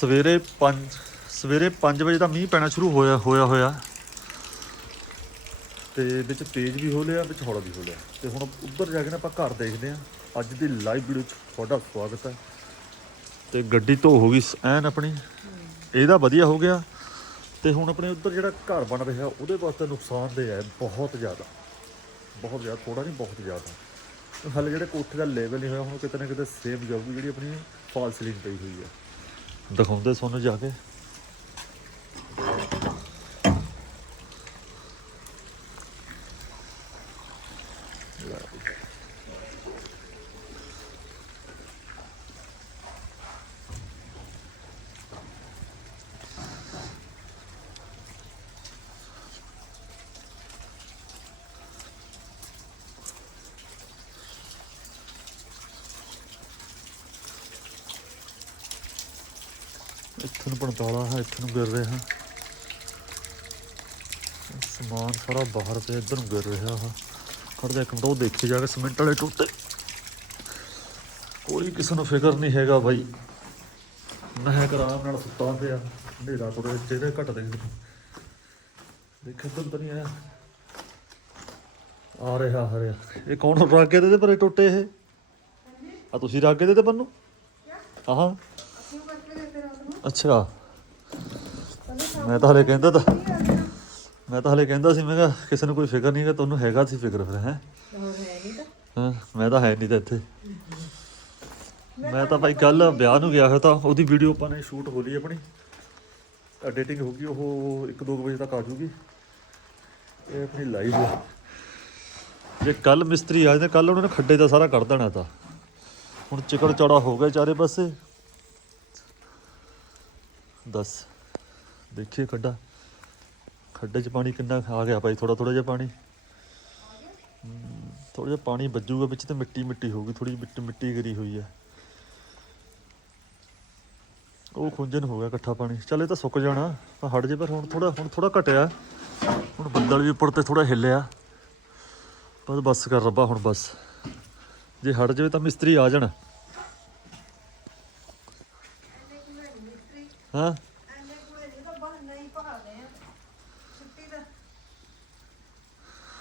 ਸਵੇਰੇ 5 ਸਵੇਰੇ 5 ਵਜੇ ਦਾ ਮੀਂਹ ਪੈਣਾ ਸ਼ੁਰੂ ਹੋਇਆ ਹੋਇਆ ਹੋਇਆ। ਤੇ ਵਿੱਚ ਤੇਜ਼ ਵੀ ਹੋ ਲਿਆ, ਵਿੱਚ ਹੌਲਾ ਵੀ ਹੋ ਲਿਆ। ਤੇ ਹੁਣ ਉੱਧਰ ਜਾ ਕੇ ਨਾ ਆਪਾਂ ਘਰ ਦੇਖਦੇ ਆਂ ਅੱਜ ਦੀ ਲਾਈਵ ਵੀਡੀਓ 'ਚ ਤੁਹਾਡਾ ਸਵਾਗਤ ਹੈ। ਤੇ ਗੱਡੀ ਧੋ ਹੋ ਗਈ ਸ- ਐਨ ਆਪਣੀ। ਇਹਦਾ ਵਧੀਆ ਹੋ ਗਿਆ। ਤੇ ਹੁਣ ਆਪਣੇ ਉੱਧਰ ਜਿਹੜਾ ਘਰ ਬਣ ਰਿਹਾ, ਉਹਦੇ ਵਾਸਤੇ ਨੁਕਸਾਨ ਨੁਕਸਾਨਦੇਹ ਹੈ ਬਹੁਤ ਜ਼ਿਆਦਾ। ਬਹੁਤ ਜ਼ਿਆਦਾ ਥੋੜਾ ਨਹੀਂ, ਬਹੁਤ ਜ਼ਿਆਦਾ। ਹਾਲੇ ਜਿਹੜੇ ਕੋਠੇ ਦਾ ਲੈਵਲ ਨਹੀਂ ਹੋਇਆ, ਹੁਣ ਕਿਤੇ ਨਾ ਕਿਤੇ ਸੇਮ ਜਾਊਗੀ ਜਿਹੜੀ ਆਪਣੀ ਫਾਲ ਸੀਲਿੰਗ ਪਈ ਹੋਈ ਹੈ। ਦਿਖਾਉਂਦੇ ਤੁਹਾਨੂੰ ਜਾ ਕੇ। ਇੱਥੇ ਨੂੰ ਪਣਤਾਲਾ ਹੈ ਇੱਥੇ ਨੂੰ ਗਿਰ ਰਿਹਾ ਸਮਾਨ ਸਾਰਾ ਬਾਹਰ ਤੇ ਇੱਧਰ ਨੂੰ ਗਿਰ ਰਿਹਾ ਆ ਖੜ ਜਾ ਇੱਕ ਮਿੰਟ ਉਹ ਦੇਖੀ ਜਾ ਕੇ ਸਿਮੈਂਟ ਵਾਲੇ ਟੁੱਟੇ ਕੋਈ ਕਿਸੇ ਨੂੰ ਫਿਕਰ ਨਹੀਂ ਹੈਗਾ ਬਾਈ। ਮੈਂ ਆਰਾਮ ਨਾਲ ਸੁੱਤਾ ਪਿਆ ਹਨੇਰਾ ਥੋੜੇ ਚਿਹਰੇ ਘੱਟ ਦੇਖਦੇ ਦੇਖ ਇੱਧਰ ਤਾਂ ਨਹੀਂ ਆਇਆ। ਆ ਰਿਹਾ ਆ ਰਿਹਾ। ਇਹ ਕੌਣ ਰਾਗੇ ਦੇ ਤੇ ਪਰੇ ਟੁੱਟੇ ਇਹ? ਆ ਤੁਸੀਂ ਰਾਗੇ ਦੇ ਤੇ ਪੰਨੂ ਆਹਾਂ। ਅੱਛਾ। ਮੈਂ ਤਾਂ ਹਲੇ ਕਹਿੰਦਾ ਤਾਂ ਮੈਂ ਤਾਂ ਹਲੇ ਕਹਿੰਦਾ ਸੀ ਮੈਂ ਕਿਹਾ ਕਿਸੇ ਨੂੰ ਕੋਈ ਫਿਕਰ ਨਹੀਂ ਹੈਗਾ ਤੁਹਾਨੂੰ ਹੈਗਾ ਸੀ ਫਿਕਰ ਫਿਰ ਹੈ? ਹਾਂ ਮੈਂ ਤਾਂ ਹੈ ਨਹੀਂ ਤਾਂ ਇੱਥੇ। ਮੈਂ ਤਾਂ ਭਾਈ ਕੱਲ ਵਿਆਹ ਨੂੰ ਗਿਆ ਹੋਇਆ ਤਾਂ ਉਹਦੀ ਵੀਡੀਓ ਆਪਾਂ ਨੇ ਸ਼ੂਟ ਹੋ ਲਈ ਆਪਣੀ। ਐਡੀਟਿੰਗ ਹੋ ਗਈ ਉਹ 1-2 ਵਜੇ ਤੱਕ ਆ ਜੂਗੀ। ਇਹ ਆਪਣੀ ਲਾਈਵ ਹੈ ਜੇ ਕੱਲ ਮਿਸਤਰੀ ਆ ਜਾਂਦੇ ਕੱਲ ਉਹਨਾਂ ਨੇ ਖੱਡੇ ਦਾ ਸਾਰਾ ਕੱਢ ਦੇਣਾ ਤਾਂ। ਹੁਣ ਚਿਕੜ ਚੌੜਾ ਹੋ ਗਿਆ ਚਾਰੇ ਪਾਸੇ। ਦੱਸ। ਦੇਖੀਏ ਖੱਡਾ। ਖੱਡੇ 'ਚ ਪਾਣੀ ਕਿੰਨਾ ਆ ਗਿਆ ਭਾਈ ਥੋੜਾ ਥੋੜਾ ਜਿਹਾ ਪਾਣੀ। ਥੋੜਾ ਜਿਹਾ ਪਾਣੀ ਵੱਜੂਗਾ ਵਿੱਚ ਤੇ ਮਿੱਟੀ ਮਿੱਟੀ ਹੋਊਗੀ ਥੋੜੀ ਮਿੱਟੀ ਮਿੱਟੀ ਗਰੀ ਹੋਈ ਹੈ ਉਹ ਖੁੰਝਣ ਹੋ ਗਿਆ ਇਕੱਠਾ ਪਾਣੀ। ਚੱਲ ਇਹ ਤਾਂ ਸੁੱਕ ਜਾਣਾ, ਤਾਂ ਹਟ ਜੇ ਪਰ ਹੁਣ ਥੋੜਾ ਹੁਣ ਥੋੜਾ ਘਟਿਆ। ਹੁਣ ਬੱਦਲ ਵੀ ਉੱਪਰ ਤੇ ਥੋੜਾ ਹਿੱਲਿਆ। ਬਸ ਬੱਸ ਕਰ ਰੱਬਾ ਹੁਣ ਬਸ। ਜੇ ਹਟ ਜਾਵੇ ਤਾਂ ਮਿਸਤਰੀ ਆ ਜਾਣ। ਹਾਂ।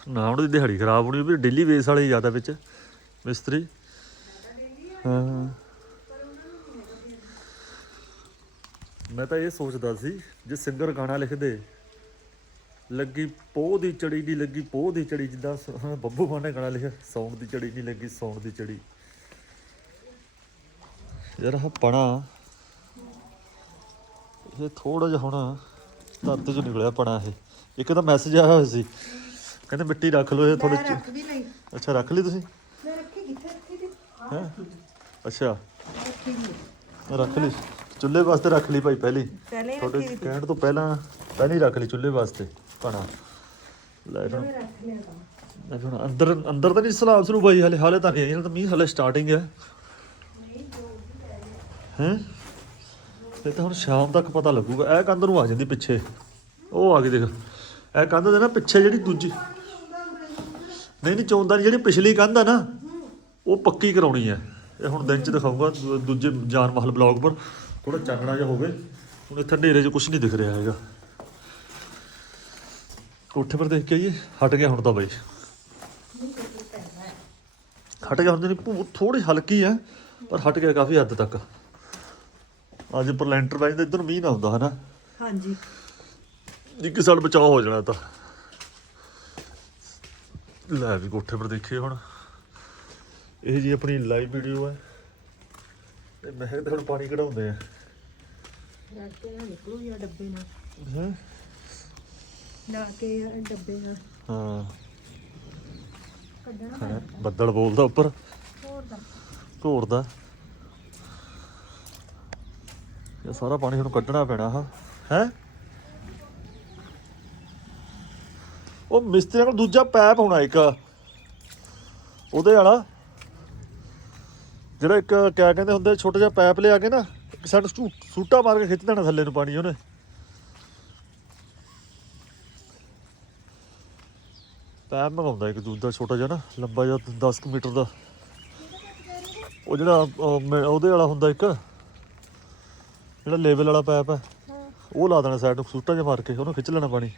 ਨਾ ਉਹਨਾਂ ਦੀ ਦਿਹਾੜੀ ਖਰਾਬ ਹੋਣੀ ਵੀ ਡੇਲੀ ਬੇਸ ਵਾਲੇ ਜ਼ਿਆਦਾ ਵਿੱਚ, ਮਿਸਤਰੀ। ਹਾਂ ਮੈਂ ਤਾਂ ਇਹ ਸੋਚਦਾ ਸੀ, ਜੇ ਸਿੰਗਰ ਗਾਣਾ ਲਿਖਦੇ, ਲੱਗੀ ਪੋਹ ਦੀ ਚੜੀ ਨਹੀਂ ਲੱਗੀ, ਪੋਹ ਦੀ ਚੜੀ ਜਿੱਦਾਂ ਬੱਬੂ ਮਾਨ ਨੇ ਗਾਣਾ ਲਿਖਿਆ, ਸੌਣ ਦੀ ਚੜੀ ਨਹੀਂ ਲੱਗੀ, ਸੌਣ ਦੀ ਚੜੀ। ਯਾਰ ਆਹ ਪਣਾ ਇਹ ਥੋੜਾ ਜਿਹਾ ਹੁਣ ਧਰਤੀ ਚੋਂ ਨਿਕਲਿਆ ਪਣਾ ਇਹ। ਇੱਕ ਤਾਂ ਮੈਸੇਜ ਆਇਆ ਹੋਇਆ ਸੀ। ਕਹਿੰਦੇ ਮਿੱਟੀ ਰੱਖ ਲਓ ਇਹ ਥੋੜੇ ਮੈਂ ਰੱਖ ਵੀ ਲਈ। ਅੱਛਾ ਰੱਖ ਲਈ ਤੁਸੀਂ? ਮੈਂ ਰੱਖੀ ਕਿੱਥੇ ਰੱਖੀ ਦੀ ਹੈ? ਅੱਛਾ। ਰੱਖੀ ਲਈ। ਚੁੱਲ੍ਹੇ ਵਾਸਤੇ ਰੱਖ ਲਈ ਭਾਈ ਪਹਿਲੀ। ਪਹਿਲੇ ਤੁਹਾਡੇ ਕਹਿਣ ਤੋਂ ਪਹਿਲਾਂ ਪਹਿਲਾਂ ਰੱਖ ਲਈ ਚੁੱਲ੍ਹੇ ਵਾਸਤੇ ਪਣਾ। ਲੈ ਹੁਣ। ਮੈਂ ਰੱਖ ਲਿਆ ਤਾਂ। ਲੈ ਹੁਣ ਅੰਦਰ ਅੰਦਰ ਤਾਂ ਨਹੀਂ ਸਲਾਬ ਸਰੂ ਬਾਈ ਹਲੇ ਹਾਲੇ ਤਾਂ ਨਹੀਂ ਆਈ, ਹਲੇ ਤਾਂ ਮੀਂਹ ਹਲੇ ਸਟਾਰਟਿੰਗ ਹੈ ਹੈ? ਇਹ ਤਾਂ ਹੁਣ ਸ਼ਾਮ ਤੱਕ ਪਤਾ ਲੱਗੂਗਾ। ਇਹ ਕੰਧ ਨੂੰ ਆ ਜਾਂਦੀ ਪਿੱਛੇ। ਉਹ ਆ ਗਈ ਦੇਖ। ਇਹ ਕੰਧ ਦੇ ਨਾ ਪਿੱਛੇ ਜਿਹੜੀ ਦੂਜੀ ਨਹੀਂ ਨਹੀਂ, ਚੌਂਦਾ ਨਹੀਂ ਜਿਹੜੀ ਪਿਛਲੀ ਕੰਧ ਆ ਨਾ, ਉਹ ਪੱਕੀ ਕਰਾਉਣੀ ਹੈ ਇਹ ਹੁਣ ਦਿਨ ਚ ਦਿਖਾਊਗਾ, ਦੂ- ਦੂਜੇ ਜਾਨ ਮਹਲ ਬਲੌਗ ਪਰ। ਥੋੜਾ ਚਾਨਣਾ ਜਿਹਾ ਹੋਵੇ। ਹੁਣ ਇੱਥੇ ਹਨੇਰੇ 'ਚ ਕੁਝ ਨਹੀਂ ਦਿਖ ਰਿਹਾ ਹੈਗਾ। ਕੋਠੇ ਪਰ ਦੇਖ ਕੇ ਆਈਏ। ਹਟ ਗਿਆ ਹੁਣ ਤਾਂ ਬਾਈ। ਹਟ ਗਿਆ ਹੁਣ ਜਿਹੜੀ ਭੂ ਥੋੜੀ ਹਲਕੀ ਹੈ ਪਰ ਹਟ ਗਿਆ ਕਾਫੀ ਹੱਦ ਤੱਕ। ਅੱਜ ਪਰ ਲੈਂਟਰ ਵੱਜਦਾ ਇੱਧਰ ਮੀਂਹ ਨਾ ਹੁੰਦਾ ਹਨਾ? ਹਾਂਜੀ। ਇੱਕ ਸਾਲ ਬਚਾਅ ਹੋ ਜਾਣਾ ਤਾਂ। ਲੈ ਵੀ ਕੋਠੇ ਪਰ ਦੇਖੀਏ ਹੁਣ। ਇਹ ਜੀ ਆਪਣੀ ਲਾਈਵ ਵੀਡੀਓ ਹੈ ਤੇ ਮੈਂ ਕਿਹਾ ਹੁਣ ਪਾਣੀ ਕਢਾਉਂਦੇ ਆ। ਨਾ ਨਿਕਲੂ ਜਾਂ ਡੱਬੇ ਨਾਲ। ਹੈ? ਲਾ ਕੇ ਡੱਬੇ ਨਾਲ। ਹਾਂ। ਕੱਢਣਾ ਹੈਂ, ਬੱਦਲ ਬੋਲਦਾ ਉੱਪਰ। ਹੋਰ ਦਾ ਘੋੜਦਾ। ਇਹ ਸਾਰਾ ਪਾਣੀ ਹੁਣ ਕੱਢਣਾ ਪੈਣਾ ਹਾਂ। ਹੈ? ਉਹ ਮਿਸਤਰੀ ਕੋਲ ਦੂਜਾ ਪੈਪ ਹੋਣਾ ਇੱਕ। ਉਹਦੇ ਵਾਲਾ। ਜਿਹੜਾ ਇੱਕ ਕਿਆ ਕਹਿੰਦੇ ਹੁੰਦੇ ਛੋਟਾ ਜਿਹਾ ਪੈਪ ਲਿਆ ਕੇ ਨਾ ਇੱਕ ਸਾਈਡ ਸੂਟਾ ਮਾਰ ਕੇ ਖਿੱਚ ਦੇਣਾ ਥੱਲੇ ਨੂੰ ਪਾਣੀ ਉਹਨੇ। ਪੈਪ ਮੰਗਾਉਂਦਾ ਇੱਕ ਦੂਜਾ ਛੋਟਾ ਜਿਹਾ ਨਾ ਲੰਬਾ ਜਿਹਾ 10 ਕੁ ਮੀਟਰ ਦਾ। ਉਹ ਜਿਹੜਾ ਅਹ, ਉਹਦੇ ਵਾਲਾ ਹੁੰਦਾ ਇੱਕ। ਜਿਹੜਾ ਲੈਵਲ ਵਾਲਾ ਪਾਈਪ ਹੈ ਹਾਂ ਉਹ ਲਾ ਦੇਣਾ ਸਾਈਡ ਨੂੰ ਸੂਟਾ ਜਿਹਾ ਮਾਰ ਕੇ ਉਹਨੂੰ ਖਿੱਚ ਲੈਣਾ ਪਾਣੀ।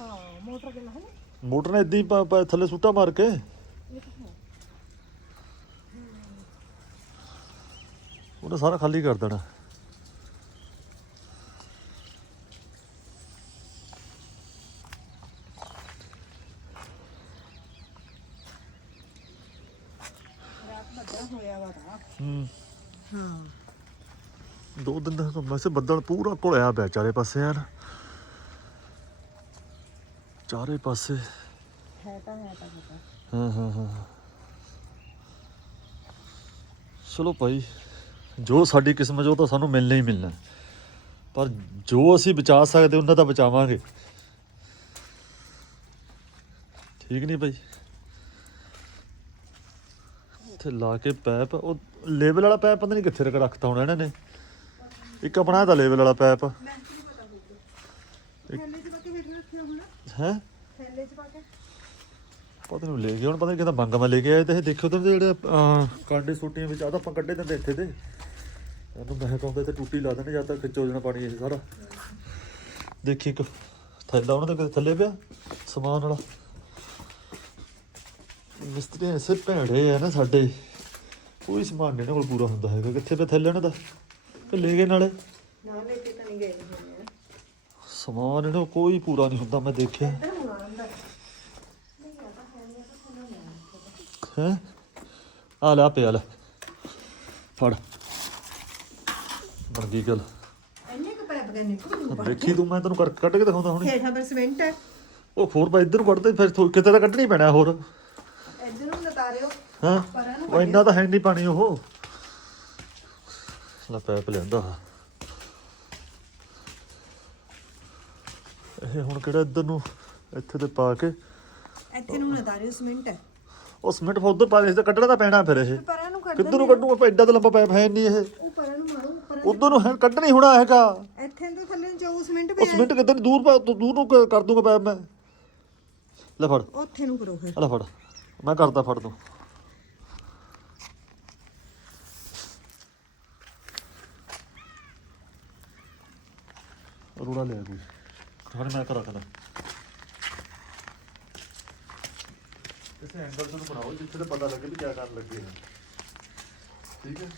ਹਾਂ ਮੋਟਰ ਦੇ ਨਾਲ ਮੋਟਰ ਨੇ ਇਦਾਂ ਹੀ ਥੱਲੇ ਸੂਟਾ ਮਾਰ ਕੇ। ਉਹਨੇ ਸਾਰਾ ਖਾਲੀ ਕਰ ਦੇਣਾ ਰਾਤ ਬੱਦਲ ਹੋਇਆ ਵਾ ਤਾਂ ਹੂੰ ਹਾਂ ਦੋ ਦਿਨ ਦਾ ਵੈਸੇ ਬੱਦਲ ਪੂਰਾ ਘੁਲਿਆ ਪਿਆ ਚਾਰੇ ਪਾਸੇ ਯਾਰ। ਚਾਰੇ ਪਾਸੇ। ਹੈ ਤਾਂ ਹੈ ਤਾਂ ਹਾਂ ਹਾਂ ਹਾਂ ਚਲੋ ਭਾਈ ਜੋ ਸਾਡੀ ਕਿਸਮਤ ਉਹ ਤਾਂ ਸਾਨੂੰ ਮਿਲਣਾ ਹੀ ਮਿਲਣਾ। ਪਰ ਜੋ ਅਸੀਂ ਬਚਾ ਸਕਦੇ ਉਹਨਾਂ ਦਾ ਬਚਾਵਾਂਗੇ। ਠੀਕ ਨਹੀਂ ਭਾਈ? ਇੱਥੇ ਲਾ ਕੇ ਪੈਪ ਉਹ ਲੇਬਲ ਵਾਲਾ ਪੈਪ ਪਤਾ ਨਹੀਂ ਕਿੱਥੇ ਰੱਖ ਰੱਖਤਾ ਹੋਣਾ ਇਹਨਾਂ ਨੇ। ਇੱਕ ਆਪਣਾ ਤਾਂ ਲੇਬਲ ਵਾਲਾ ਪੈਪ। ਥੈਲੇ 'ਚ ਪਾ ਕੇ ਬੈਠ ਰੱਖਿਆ ਹੋਣਾ ਹੈ ਥੈਲੇ 'ਚ ਪਾ ਕੇ ਪਤਾ ਨਹੀਂ ਲੈ ਗਿਆ ਹੁਣ ਪਤਾ ਨਹੀਂ ਕਿਹਦਾ ਬੰਗਾ ਮੈਂ ਲੈ ਕੇ ਆਇਆ ਤੇ ਇਹ ਦੇਖਿਓ ਤੇ ਜਿਹੜੇ ਕਾਂਡੇ ਸੂਟੀਆਂ ਵਿੱਚ ਆ ਆਪਾਂ ਕੱਢੇ ਦਿੰਦੇ ਇੱਥੇ ਤੇ। ਇਹਨੂੰ ਮੈਂ ਕਹੂੰਗਾ ਤੇ ਟੂਟੀ ਲਾ ਦੇਣੇ ਜਦ ਤੱਕ ਖਿੱਚੋ ਜਾਣਾ ਪਾਣੀ ਇਹ ਸਾਰਾ। ਦੇਖੀ ਇੱਕ ਥੈਲਾ, ਉਹਨਾਂ ਦੇ ਕਿਤੇ ਥੱਲੇ ਪਿਆ, ਸਮਾਨ ਵਾਲਾ। ਮਿਸਤਰੀ ਐਸੇ ਭੈੜੇ ਆ ਨਾ ਸਾਡੇ। ਕੋਈ ਸਮਾਨ ਨਹੀਂ ਇਹਨਾਂ ਕੋਲ ਪੂਰਾ ਹੁੰਦਾ ਹੈਗਾ, ਕਿੱਥੇ ਪਿਆ ਥੱਲੇ ਉਹਨਾਂ ਦਾ? ਲੈ ਗਏ ਨਾਲੇ। ਨਾ ਲੈ ਕੇ ਤਾਂ ਨਹੀਂ ਗਏ ਹੋਣੇ ਸਮਾਨ ਇਹਨਾਂ ਕੋਲ ਕੋਈ ਪੂਰਾ ਨਹੀਂ ਹੁੰਦਾ ਮੈਂ ਦੇਖਿਆ। ਹੈ ਆ ਲੈ ਆ। ਪਿਆ ਲੈ ਫੜ। ਬਣ ਗਈ ਗੱਲ। ਇੰਨੇ ਕੁ ਪੈਪ ਗਏ ਨਿਕਲੂ ਦੇਖੀ ਤੂੰ ਮੈਂ ਤੈਨੂੰ ਕਰ ਕੱਢ ਕੇ ਦਿਖਾਉਂਦਾ ਹੁਣੀ। ਹੇਠਾਂ ਪਰ ਸਿਮੈਂਟ ਹੈ। ਉਹ ਹੋਰ ਬਾ ਇੱਧਰ ਕੱਢਦੇ ਫਿਰ ਥੋ- ਕਿਤੇ ਤਾਂ ਕੱਢਣੀ ਪੈਣਾ ਹੋਰ। ਇੱਧਰ ਨੂੰ ਲਤਾਰਿਓ ਹਾਂ? ਪਰਾਂ ਨੂੰ ਉਹ ਇੰਨਾ ਤਾਂ ਹੈ ਨਹੀਂ ਪਾਣੀ ਉਹ। ਲੈ ਪੈਪ ਲਿਆਂਦਾ ਇਹ ਹੁਣ ਕਿਹੜਾ ਇੱਧਰ ਨੂੰ ਇੱਥੇ ਤੇ ਪਾ ਕੇ? ਇੱਥੇ ਨੂੰ ਲਤਾਰਿਓ ਸਿਮੈਂਟ ਹੈ। ਉਹ ਸਿਮੈਂਟ ਫਿਰ ਉੱਧਰ ਪਾ ਦੇ ਤੇ ਕੱਢਣਾ ਤਾਂ ਪੈਣਾ ਫਿਰ ਇਹ। ਪਰਾਂ ਨੂੰ ਕੱਢ ਕਿੱਧਰ ਨੂੰ। ਕੱਢੂਗਾ ਆਪਾਂ ਐਡਾ ਤਾਂ ਲੰਬਾ ਪੈਪ ਹੈ ਨਹੀਂ ਇਹ। ਉਹ ਪਰਾਂ ਨੂੰ ਮਾਰੋ ਉੱਪਰ ਉਧਰ ਨੂੰ ਹੈ ਕੱਢਣੀ ਹੋਣਾ ਹੈਗਾ। ਇੱਥੇ ਤੋਂ ਥੱਲੇ ਨੂੰ ਜਾਊ ਸਿਮੈਂਟ ਉਹ ਪਿਆ। ਸਿਮੈਂਟ ਕਿੱਧਰ ਨੂੰ ਦੂਰ ਪਾ ਦੂਰ ਨੂੰ ਕ- ਕਰ ਦੂੰਗਾ ਪੈਪ ਮੈਂ। ਲੈ ਫੜ। ਉੱਥੇ ਨੂੰ ਕਰੋ ਫਿਰ। ਲੈ ਫੜ। ਮੈਂ ਕਰਦਾ ਫੜ ਦੂੰ ਰੂੜਾ ਲੈ ਕੋਈ। ਖੜ ਮੈਂ ਕਰਾ ਕਰਾਂ ਇਸੇ ਐਂਗਲ ਤੋਂ ਬਣਾਓ ਜਿੱਥੇ ਤੇ ਪਤਾ ਲੱਗੇ ਵੀ ਕੀ ਕਰਨ ਲੱਗੇ ਠੀਕ ਹੈ?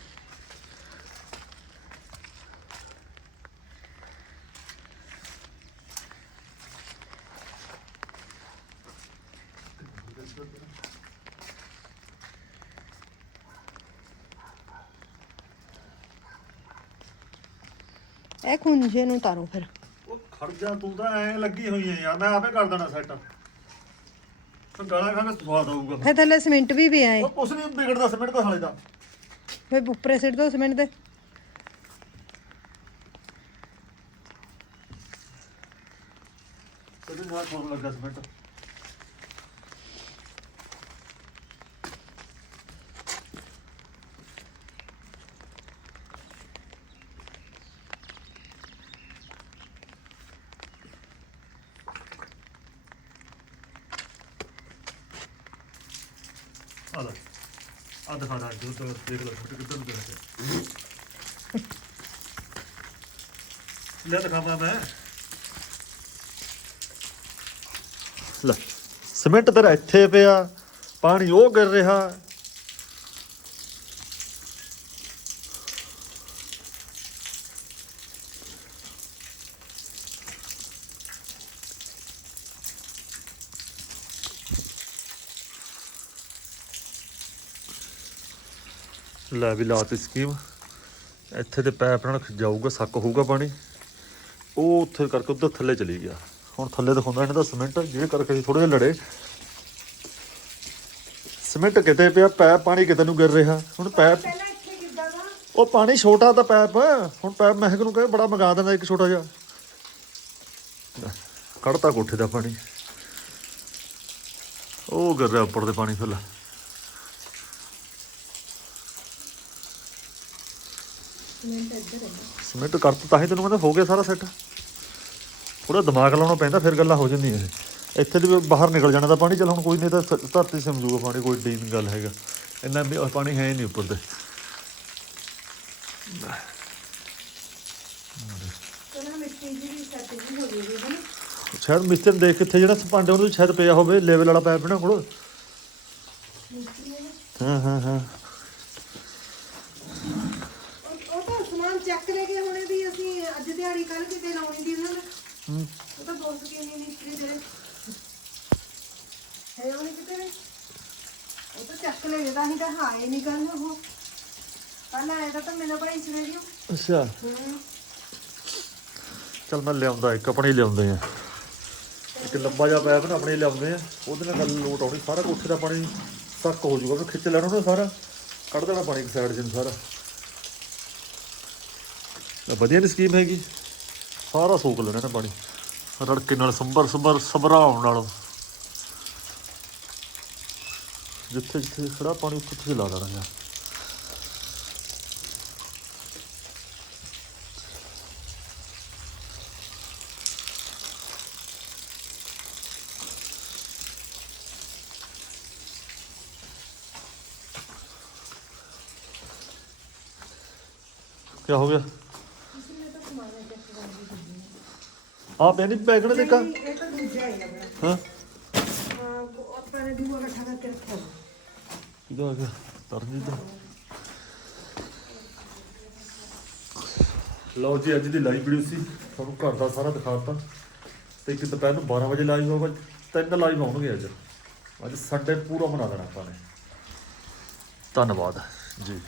ਇਹ ਖੁੰਝੇ ਨੂੰ ਤਾਰੋ ਫਿਰ। ਉਹ ਖੜ ਜਾ ਤੂੰ ਤਾਂ ਐ ਲੱਗੀ ਹੋਈ ਐ ਯਾਰ ਮੈਂ ਆਪੇ ਕਰ ਦੇਣਾ ਸੈੱਟ ਫਿਰ ਗਾਲਾਂ ਖਾ ਕੇ ਸਵਾਦ ਆਊਗਾ ਫਿਰ ਥੱਲੇ ਸਿਮੈਂਟ ਵੀ ਪਿਆ ਹੈ ਉਹ ਕੁਛ ਨਹੀਂ ਵਿਗੜਦਾ ਸਿਮੈਂਟ ਦਾ ਹਾਲੇ ਦਾ ਫਿਰ ਉੱਪਰੇ ਸਿੱਟ ਦੋ ਸਿਮੈਂਟ ਦੇ। ਕਦੇ ਨਾ ਕੋਲ ਲੱਗਾ ਸਿਮੈਂਟ ਆ ਲੈ ਆ ਦਿਖਾ ਦਾ, ਜੋ ਤੋ ਦੇਖ ਲੈ ਛੋਟੇ ਕਿੱਧਰ ਨੂੰ ਗਿਆ ਲੈ ਦਿਖਾਵਾਂ ਮੈਂ। ਲੈ, ਸਿਮੈਂਟ ਤੇਰਾ ਇੱਥੇ ਪਿਆ, ਪਾਣੀ ਉਹ ਗਿਰ ਰਿਹਾ। ਲੈ ਵੀ ਲਾਤੀ ਸਕੀਮ। ਇੱਥੇ ਤੇ ਪੈਪ ਨਾਲ ਜਾਊਗਾ ਸੱਕ ਹੋਊਗਾ ਪਾਣੀ। ਉਹ ਉੱਥੇ ਕਰਕੇ ਉੱਧਰ ਥੱਲੇ ਚਲੀ ਗਿਆ। ਹੁਣ ਥੱਲੇ ਦਿਖਾਉਂਦਾ ਇਹਨਾਂ ਦਾ ਸਿਮੈਂਟ ਜਿਹੜੇ ਕਰਕੇ ਥੋੜੇ ਜਿਹਾ ਲੜੇ। ਸਿਮੈਂਟ ਕਿਤੇ ਪਿਆ ਪੈਪ ਪਾਣੀ ਕਿਤੇ ਨੂੰ ਗਿਰ ਰਿਹਾ। ਹੁਣ ਪੈਪ ਉਹ ਪਾਣੀ ਛੋਟਾ ਤਾਂ ਪੈਪ। ਹੁਣ ਪੈਪ ਮਹਿਕ ਨੂੰ ਕਹੇ ਬੜਾ ਮੰਗਾ ਦਿੰਦਾ ਇੱਕ ਛੋਟਾ ਜਿਹਾ। ਕੱਢਤਾ ਕੋਠੇ ਦਾ ਪਾਣੀ। ਉਹ ਗਿਰ ਰਿਹਾ ਉੱਪਰ ਦੇ ਪਾਣੀ ਫਿਰ। ਸਿਮੈਂਟ ਇੱਧਰ ਹੈ ਸਿਮੈਂਟ ਕਰਤ ਤਾਂ ਹੀ ਤੈਨੂੰ ਕਹਿੰਦਾ ਹੋ ਗਿਆ ਸਾਰਾ ਸੈੱਟ। ਥੋੜਾ ਦਿਮਾਗ ਲਾਉਣਾ ਪੈਂਦਾ ਫਿਰ ਗੱਲਾਂ ਹੋ ਜਾਂਦੀਆਂ ਇਹ। ਇੱਥੇ ਵੀ ਬਾਹਰ ਨਿਕਲ ਜਾਣਾ ਤਾਂ ਪਾਣੀ ਚੱਲ ਹੁਣ ਕੋਈ ਨਹੀਂ ਤਾਂ ਧਰਤੀ ਸਮਝੂਗਾ ਪਾਣੀ ਕੋਈ ਡੀ ਨਹੀਂ ਗੱਲ ਹੈਗਾ। ਇੰਨਾ ਵੀ ਪਾਣੀ ਹੈ ਹੀ ਨਹੀਂ ਉੱਪਰ ਤੇ। ਕਹਿੰਦਾ ਮਿੱਟੀ ਜੀ ਵੀ ਸੈੱਟ ਜੀ ਹੋ ਗਈ ਹੈ ਨਾ। ਸ਼ਾਇਦ ਮਿਸਤਰੀ ਨੇ ਦੇਖ ਕਿੱਥੇ ਜਿਹੜਾ ਭਾਂਡੇ ਉਹਨੂੰ ਸ਼ਾਇਦ ਪਿਆ ਹੋਵੇ ਲੈਵਲ ਵਾਲਾ ਪਾਈਪ ਨਾ ਕੋਲ। ਹਾਂ ਹਾਂ ਹਾਂ ਉਹ ਤਾਂ ਸਮਾਨ ਚੱਕ ਲੈ ਕੇ ਹੁਣੇ ਵੀ ਅਸੀਂ ਅੱਜ ਦਿਹਾੜੀ ਕੱਲ ਕਿਤੇ ਲਾਉਣੀ ਦੀ ਉਹਨਾਂ ਨੇ। ਹੂੰ। ਉਹ ਤਾਂ ਦੋਸਤ ਕੇ ਨਹੀਂ ਮਿਸਤਰੀ ਜਿਹੜੇ। ਹੈ ਉਹਨੇ ਕਿਤੇ ਨੇ? ਉਹ ਤਾਂ ਚੱਕ ਲੈ ਜਾਂਦਾ ਅਸੀਂ ਤਾਂ ਹਾਏ ਨਹੀਂ ਕਰਨ ਉਹ। ਪਹਿਲਾਂ ਆਇਆ ਤਾਂ ਮੇਰੇ ਕੋਲ ਇਸ ਵੇਲੇ ਅੱਛਾ। ਹੂੰ। ਚਲ ਮੈਂ ਲਿਆਉਂਦਾ ਇੱਕ ਆਪਣੀ ਲਿਆਉਂਦੇ ਆ। ਇੱਕ ਲੰਬਾ ਜਿਹਾ ਪੈਪ ਨਾ ਆਪਣੇ ਲਿਆਉਂਦੇ ਆ। ਉਹਦੇ ਨਾਲ ਗੱਲ ਲੋਟ ਆਉਣੀ ਸਾਰਾ ਕੋਠੇ ਦਾ ਪਾਣੀ ਸੱਕ ਹੋ ਜਾਊਗਾ। ਫਿਰ ਖਿੱਚ ਲੈਣਾ ਉਹਨੇ ਸਾਰਾ। ਕੱਢ ਦੇਣਾ ਪਾਣੀ ਇੱਕ ਸਾਈਡ 'ਚ ਨੂੰ ਸਾਰਾ। ਵਧੀਆ ਦੀ ਸਕੀਮ ਹੈਗੀ। ਸਾਰਾ ਸੋਕ ਲੈਣਾ ਨਾ ਪਾਣੀ। ਰੜਕੇ ਨਾਲ ਸੰਭਰ ਸੰਭਰ, ਸਭਰਾਉਣ ਨਾਲ। ਜਿੱਥੇ ਜਿੱਥੇ ਖੜਾ ਪਾਣੀ, ਉੱਥੇ ਉੱਥੇ ਲਾ ਦੇਣਾ ਯਾਰ। ਕੀ ਹੋ ਗਿਆ? ਆਪ ਇਹਨੇ ਬੈਗਣ ਦੇਖਾ। ਇਹ ਤਾਂ ਦੂਜਾ ਹੀ ਆਪਣਾ ਹਾਂ। ਹਾਂ ਉਹ ਆਪਾਂ ਨੇ ਦੂਆ ਇਕੱਠਾ ਕਰਕੇ ਰੱਖਿਆ ਹੋਇਆ। ਕਿਹਦਾ ਆ ਗਿਆ ਤਰਨਜੀਤ ਦਾ। ਲਓ ਜੀ ਅੱਜ ਦੀ ਲਾਈਵ ਵੀਡੀਓ ਸੀ। ਤੁਹਾਨੂੰ ਘਰ ਦਾ ਸਾਰਾ ਦਿਖਾਤਾ। ਤੇ ਇੱਕ ਦੁਪਹਿਰ ਨੂੰ 12 ਵਜੇ ਲਾਈਵ ਹੋਊਗਾ। ਤਿੰਨ ਲਾਈਵ ਆਉਣਗੇ ਅੱਜ। ਅੱਜ ਸੰਡੇ ਪੂਰਾ ਮਨਾ ਦੇਣਾ ਆਪਾਂ ਨੇ। ਧੰਨਵਾਦ। ਜੀ।